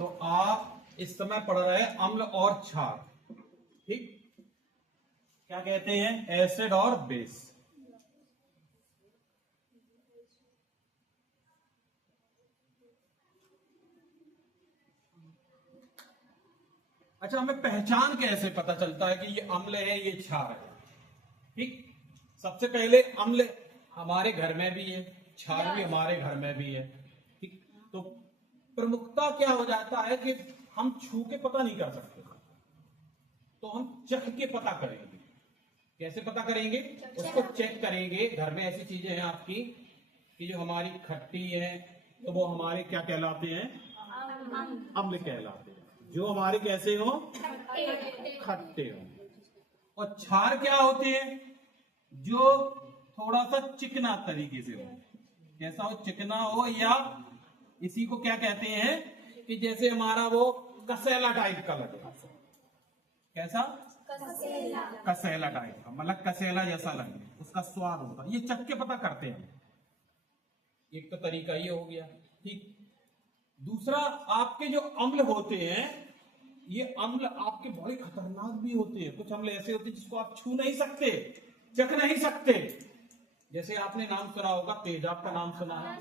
तो आप इस समय पढ़ रहे हैं अम्ल और क्षार, ठीक। क्या कहते हैं? एसिड और बेस। अच्छा, हमें पहचान कैसे पता चलता है कि ये अम्ल है, ये क्षार है? ठीक, सबसे पहले अम्ल हमारे घर में भी है, क्षार भी हमारे घर में भी है, ठीक। तो प्रमुखता क्या हो जाता है कि हम छू के पता नहीं कर सकते, तो हम चख के पता करेंगे। कैसे पता करेंगे? उसको चेक करेंगे। घर में ऐसी चीजें हैं आपकी कि जो हमारी खट्टी है, तो वो हमारे क्या कहलाते हैं? अम्ल कहलाते हैं। जो हमारे कैसे हो? खट्टे हो। और क्षार क्या होते हैं? जो थोड़ा सा चिकना तरीके से हो। कैसा हो? चिकना हो, या इसी को क्या कहते हैं कि जैसे हमारा वो कसेला टाइप का लगे। कैसा? कसेला टाइप का, मतलब कसेला जैसा लगे, उसका स्वाद होता है। ये चख के पता करते हैं। एक तो तरीका ये हो गया, ठीक। दूसरा, आपके जो अम्ल होते हैं, ये अम्ल आपके बड़े खतरनाक भी होते हैं। कुछ अम्ल ऐसे होते हैं जिसको आप छू नहीं सकते, चख नहीं सकते। जैसे आपने नाम सुना होगा, तेजाब का नाम सुना है?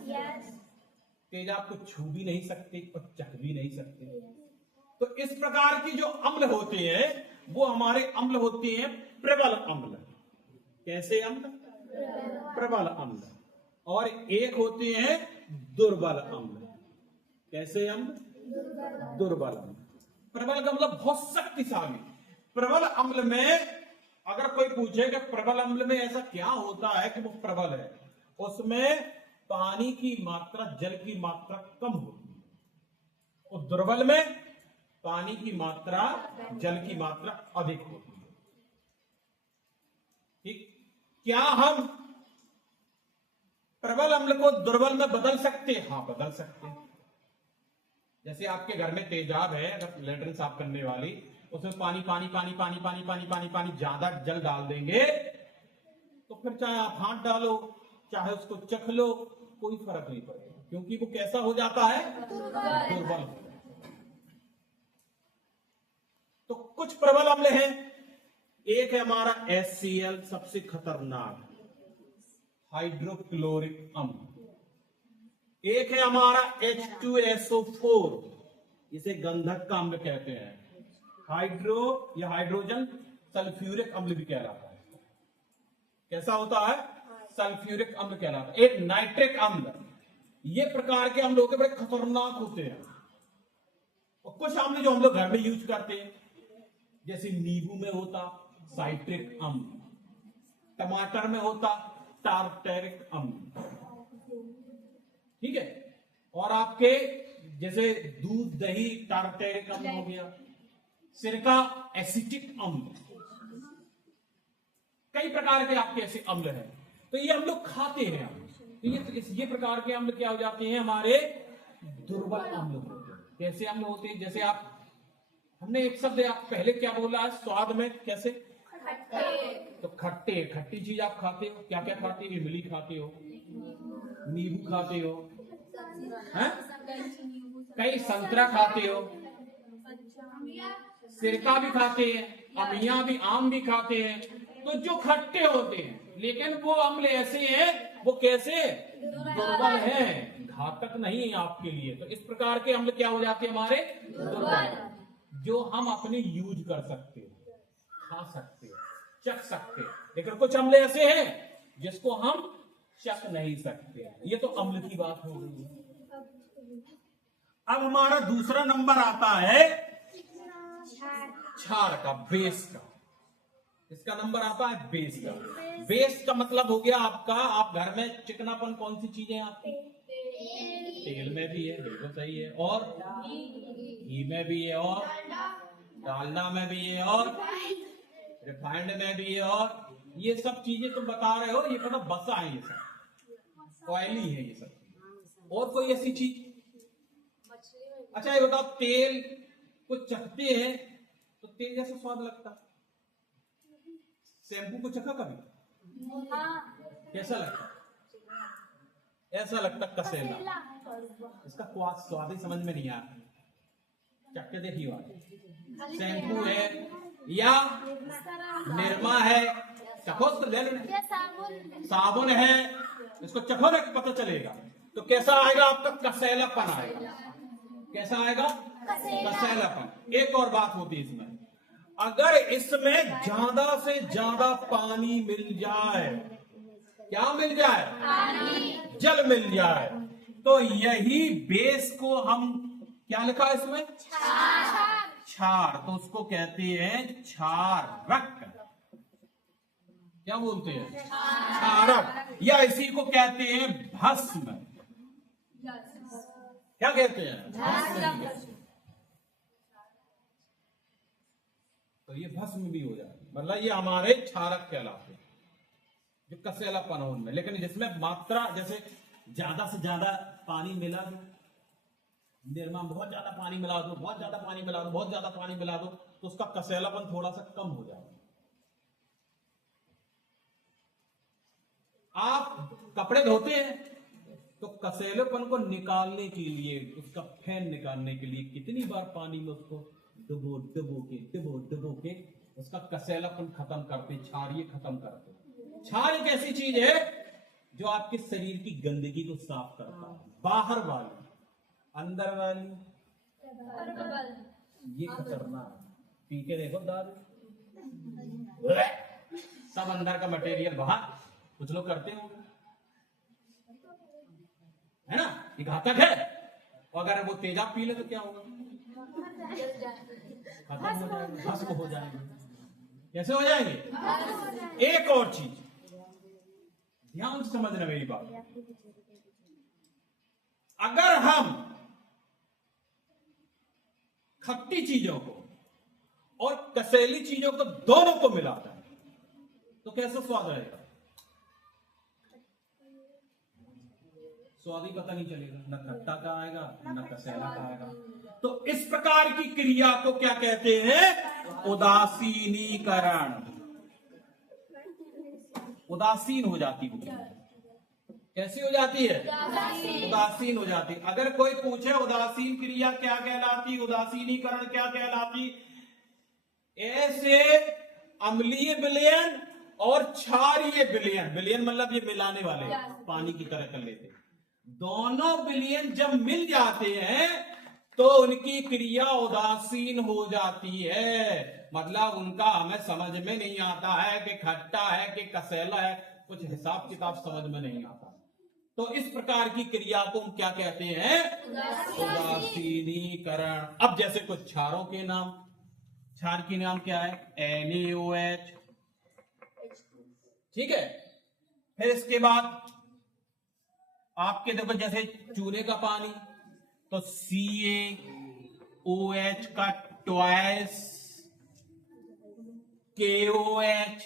तेजाब को छू भी नहीं सकते और चख भी नहीं सकते। तो इस प्रकार के जो अम्ल होते हैं, वो हमारे अम्ल होते हैं प्रबल अम्ल। कैसे अम्ल? प्रबल अम्ल। और एक होते हैं दुर्बल अम्ल। कैसे अम्ल? दुर्बल अम्ल। प्रबल का मतलब बहुत शक्तिशाली। प्रबल अम्ल में अगर कोई पूछे कि प्रबल अम्ल में ऐसा क्या होता है कि वो प्रबल है, उसमें पानी की मात्रा, जल की मात्रा कम होती है। और दुर्बल में पानी की मात्रा, जल की मात्रा अधिक होती है, ठीक। क्या हम प्रबल अम्ल को दुर्बल में बदल सकते हैं? हाँ, बदल सकते हैं। जैसे आपके घर में तेजाब है, अगर लेटरिन साफ करने वाली, उसमें पानी पानी पानी पानी पानी पानी पानी पानी ज्यादा जल डाल देंगे, तो फिर चाहे आप हाथ डालो, चाहे उसको चख लो, कोई फर्क नहीं पड़ेगा, क्योंकि वो कैसा हो जाता है? दुर्बल। तो कुछ प्रबल अम्ल हैं। एक है हमारा HCl, सबसे खतरनाक हाइड्रोक्लोरिक अम्ल। एक है हमारा H2SO4, इसे गंधक का अम्ल कहते हैं। हाइड्रो या हाइड्रोजन सल्फ्यूरिक अम्ल भी कहलाता है। कैसा होता है? सल्फ्यूरिक अम्ल कहलाता है। एक नाइट्रिक अम्ल। ये प्रकार के अम्ल होते बड़े खतरनाक होते हैं। और कुछ अम्ल जो हम लोग घर में यूज करते हैं, जैसे नींबू में होता साइट्रिक अम्ल, टमाटर में होता टार्टरिक अम्ल, ठीक है। और आपके जैसे दूध, दही, टार्टरिक अम्ल हो गया। सिरका एसिटिक अम्ल। कई प्रकार के आपके ऐसे अम्ल हैं, तो ये हम लोग खाते हैं। तो ये प्रकार के अम्ल क्या हो जाते हैं? हमारे दुर्बल अम्ल होते हैं। कैसे अम्ल होते हैं? जैसे आप, हमने एक शब्द आप पहले क्या बोला है स्वाद में? कैसे? तो खट्टे, खट्टी चीज आप खाते हो। क्या क्या खाते हो? इमली खाते हो, नींबू खाते हो, हैं? कई संतरा खाते हो, सिरका भी खाते हैं, अमिया भी, आम भी खाते हैं। तो जो खट्टे होते हैं, लेकिन वो अम्ल ऐसे हैं, वो कैसे? दुर्बल हैं, घातक नहीं है आपके लिए। तो इस प्रकार के अम्ल क्या हो जाते हैं? हमारे दुर्बल, जो हम अपने यूज कर सकते हैं, खा सकते हैं, चख सकते हैं। लेकिन कुछ अम्ल ऐसे हैं जिसको हम चख नहीं सकते। ये तो अम्ल की बात हो गई है। अब हमारा दूसरा नंबर आता है क्षार का, बेस का। इसका नंबर आता है बेस का। बेस का मतलब हो गया आपका, आप घर में चिकनापन कौन सी चीजें आपकी? तेल में भी है, बिल्कुल सही है, और घी में भी है, और डालडा में भी है, और रिफाइंड में भी है। और ये सब चीजें तुम बता रहे हो, ये मतलब बसा है, ये सब ऑयली है ये सब। और कोई ऐसी चीज? अच्छा ये बताओ, तेल को चखते हैं तो तेल जैसा स्वाद लगता है। शैम्पू को चखा कभी? कैसा लगता? ऐसा लगता कसेला। इसका स्वाद ही समझ में नहीं आता। चक्के देखिए वाले शैम्पू है या निरमा है, चखो तो ले लेने, साबुन है, इसको चखो ना पता चलेगा। तो कैसा आएगा आपका? कसैलापन आएगा। कैसा आएगा? कसैलापन। एक और बात होती है इसमें, अगर इसमें ज्यादा से ज्यादा पानी मिल जाए, क्या मिल जाए? पानी, जल मिल जाए, तो यही बेस को हम क्या लिखा है इसमें? क्षार। तो उसको कहते हैं क्षारक। क्या बोलते हैं? क्षारक। या इसी को कहते हैं भस्म। क्या कहते हैं? तो ये भस्म भी हो जाए, मतलब ये हमारे क्षारक कहलाते हैं, जो कसैलापन हो उनमें। लेकिन जिसमें मात्रा, जैसे ज्यादा से ज्यादा पानी मिला दो, निरमा में बहुत ज्यादा पानी मिला दो, बहुत ज्यादा पानी मिला दो, बहुत ज्यादा पानी मिला दो, तो उसका कसैलापन थोड़ा सा कम हो जाएगा। आप कपड़े धोते हैं तो कसैलेपन को निकालने के लिए, उसका फैन निकालने के लिए कितनी बार पानी में उसको डुबो डुबो के उसका कसैलापन खत्म करते, क्षारीय खत्म करते। क्षार एक ऐसी चीज है जो आपके शरीर की गंदगी को साफ करता है। बाहर वाली, अंदर वाली ये खतरनाक। पी के देखो दारू, सब अंदर का मटेरियल बाहर। कुछ लोग करते होंगे, है ना, ये घातक है। और अगर वो तेजाब पी ले तो क्या होगा? खत्म हो जाएंगे, भस्म हो जाएंगे। कैसे हो जाएंगे? एक और चीज ध्यान से समझना मेरी बात, अगर हम खट्टी चीजों को और कसैली चीजों को दोनों को मिलाता है तो कैसा स्वाद आएगा? स्वाद ही पता नहीं चलेगा, न खट्टा का आएगा न कसैला का आएगा। तो इस प्रकार की क्रिया को क्या कहते हैं? उदासीनीकरण। उदासीन हो जाती है। कैसी हो जाती है? उदासीन हो जाती। अगर कोई पूछे उदासीन क्रिया क्या कहलाती, उदासीनीकरण क्या कहलाती, ऐसे अम्लीय विलयन और क्षारीय विलयन, विलयन मतलब ये मिलाने वाले, पानी की तरह कर लेते, दोनों विलयन जब मिल जाते हैं तो उनकी क्रिया उदासीन हो जाती है। मतलब उनका हमें समझ में नहीं आता है कि खट्टा है कि कसैला है, कुछ हिसाब किताब समझ में नहीं आता। तो इस प्रकार की क्रिया को हम क्या कहते हैं? उदासीनीकरण। अब जैसे कुछ क्षारों के नाम, क्षार के नाम क्या है? NaOH, ठीक है। फिर इसके बाद आपके देखो जैसे चूने का पानी तो CaOH का ट्वाइस, KOH,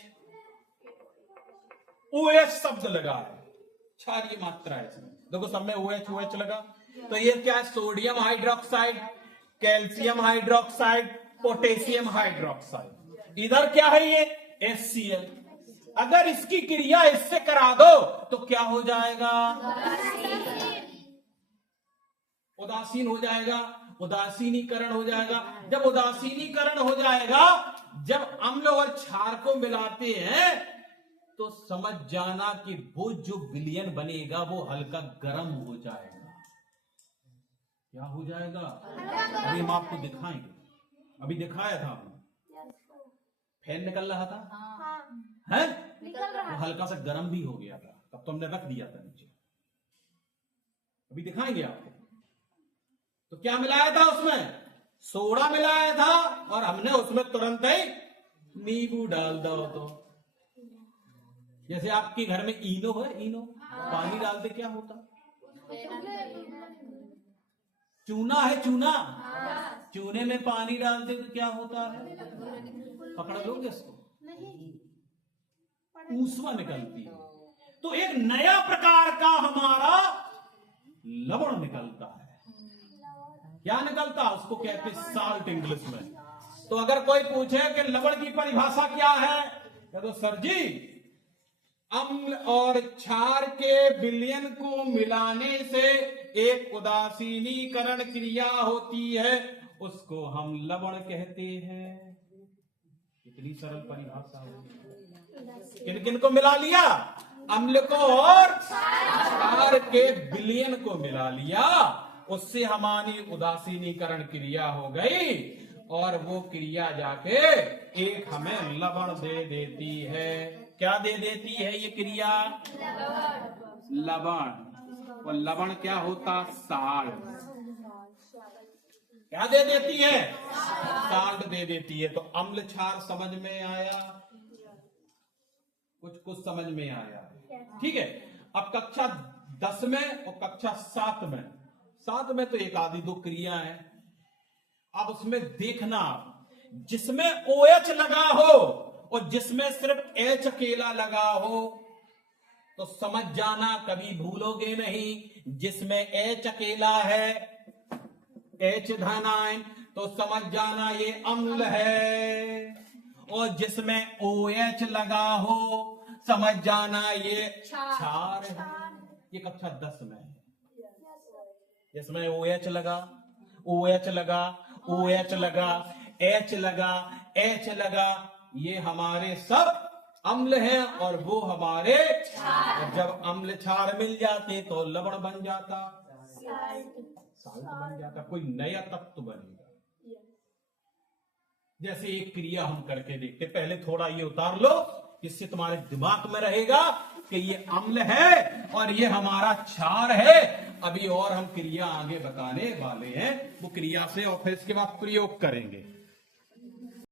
OH शब्द लगा है, क्षारीय मात्रा है इसमें। देखो सब में OH लगा, तो ये क्या है? Sodium hydroxide, calcium hydroxide, potassium hydroxide. इधर क्या है? ये HCl। अगर इसकी क्रिया इससे करा दो तो क्या हो जाएगा? उदासीन हो जाएगा, उदासीनीकरण हो जाएगा। जब उदासीनीकरण हो जाएगा, जब अम्ल और क्षार को मिलाते हैं तो समझ जाना कि वो जो विलयन बनेगा वो हल्का गर्म हो जाएगा। क्या हो जाएगा? अभी हम आपको दिखाएंगे, अभी दिखाया था हमने, फैन निकल रहा था, है तो हल्का सा गर्म भी हो गया था, तब तो हमने रख दिया था नीचे। अभी दिखाएंगे आपको। तो क्या मिलाया था उसमें? सोडा मिलाया था, और हमने उसमें तुरंत ही नींबू डाल दो। तो जैसे आपके घर में इनो है, इनो पानी डालते क्या होता? चूना है, चूना, चूने में पानी डालते तो क्या होता है? पकड़ लोगे इसको, ऊष्मा निकलती है। तो एक नया प्रकार का हमारा लवण निकलता है। क्या निकलता? उसको कहते हैं साल्ट इंग्लिश में। तो अगर कोई पूछे कि लवण की परिभाषा क्या है, तो सर जी अम्ल और क्षार के विलयन को मिलाने से एक उदासीनीकरण क्रिया होती है। उसको हम लवण कहते हैं। कितनी सरल परिभाषा है। किन किन को मिला लिया? अम्ल को और क्षार के विलयन को मिला लिया। उससे हमारी उदासीनीकरण क्रिया हो गई और वो क्रिया जाके एक हमें लवण दे देती है। क्या दे देती है ये क्रिया? लवण। और लवण क्या होता? साल्ट। क्या दे देती है? साल्ट दे देती है। तो अम्ल क्षार समझ में आया? कुछ समझ में आया? ठीक है। अब कक्षा 10 में और कक्षा 7 में, 7 में तो एक आदि 2 क्रिया है। अब उसमें देखना, जिसमें OH लगा हो और जिसमें सिर्फ H अकेला लगा हो तो समझ जाना, कभी भूलोगे नहीं। जिसमें H अकेला है, H धन आयन, तो समझ जाना ये अम्ल है। और जिसमें OH लगा हो समझ जाना ये क्षार है। ये कक्षा 10 में है। जिसमें OH लगा, OH लगा, OH लगा, H लगा, H लगा, ये हमारे सब अम्ल हैं। और वो हमारे जब अम्ल क्षार मिल जाते तो लवण बन जाता, साल्ट बन जाता, कोई नया तत्व बनेगा। जैसे एक क्रिया हम करके देखते, पहले थोड़ा ये उतार लो, इससे तुम्हारे दिमाग में रहेगा कि ये अम्ल है और ये हमारा क्षार है। अभी और हम क्रिया आगे बताने वाले हैं, वो क्रिया से और फिर इसके बाद प्रयोग करेंगे।